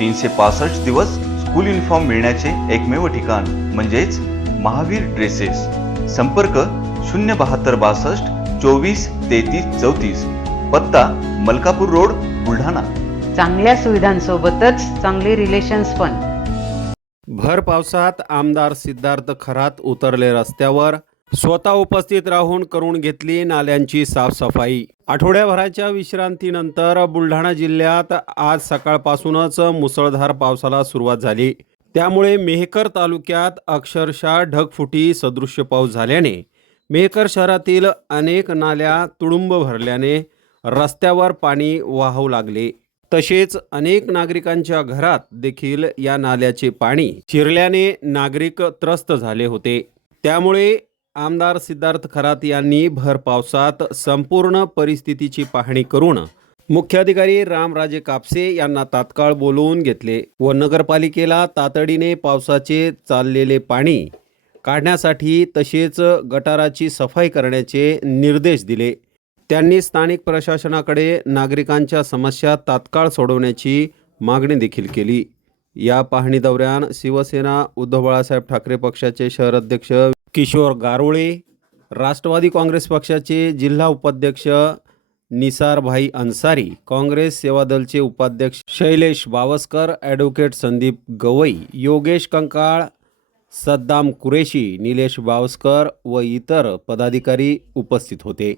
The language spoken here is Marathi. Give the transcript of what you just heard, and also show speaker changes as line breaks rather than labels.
तीनशे पासष्ट दिवस स्कूल युनिफॉर्म मिळण्याचे एकमेव ठिकाण म्हणजेच महावीर ड्रेसेस. संपर्क शून्य बहात्तर बासष्ट चोवीस तेहतीस चौतीस. पत्ता मलकापूर रोड बुलढाणा.
चांगल्या सुविधांसोबतच चांगले रिलेशन्स पण.
भर पावसात आमदार सिद्धार्थ खरात उतरले रस्त्यावर. स्वतः उपस्थित राहून करून घेतली नाल्यांची साफसफाई. आठवड्याभराच्या विश्रांतीनंतर बुलढाणा जिल्ह्यात आज सकाळपासूनच मुसळधार पावसाला सुरुवात झाली. त्यामुळे मेहकर तालुक्यात अक्षरशः ढगफुटी सदृश्य पाऊस झाल्याने मेहकर शहरातील अनेक नाल्या तुडुंब भरल्याने रस्त्यावर पाणी वाहू लागले. तसेच अनेक नागरिकांच्या घरात देखील या नाल्याचे पाणी शिरल्याने नागरिक त्रस्त झाले होते. त्यामुळे आमदार सिद्धार्थ खरात यांनी भर पावसात संपूर्ण परिस्थितीची पाहणी करून मुख्याधिकारी रामराजे कापसे यांना तात्काळ बोलवून घेतले व नगरपालिकेला तातडीने पावसाचे चाललेले पाणी काढण्यासाठी तसेच गटाराची सफाई करण्याचे निर्देश दिले. त्यांनी स्थानिक प्रशासनाकडे नागरिकांच्या समस्या तात्काळ सोडवण्याची मागणी देखील केली. या पाहणी दौऱ्यात शिवसेना उद्धव बाळासाहेब ठाकरे पक्षाचे शहर अध्यक्ष किशोर गारोळे राष्ट्रवादी काँग्रेस पक्षाचे जिल्हा उपाध्यक्ष निसारभाई अन्सारी काँग्रेस सेवादलचे उपाध्यक्ष शैलेश बावस्कर ॲडव्होकेट संदीप गवई योगेश कंकाळ सद्दाम कुरेशी निलेश बावस्कर व इतर पदाधिकारी उपस्थित होते.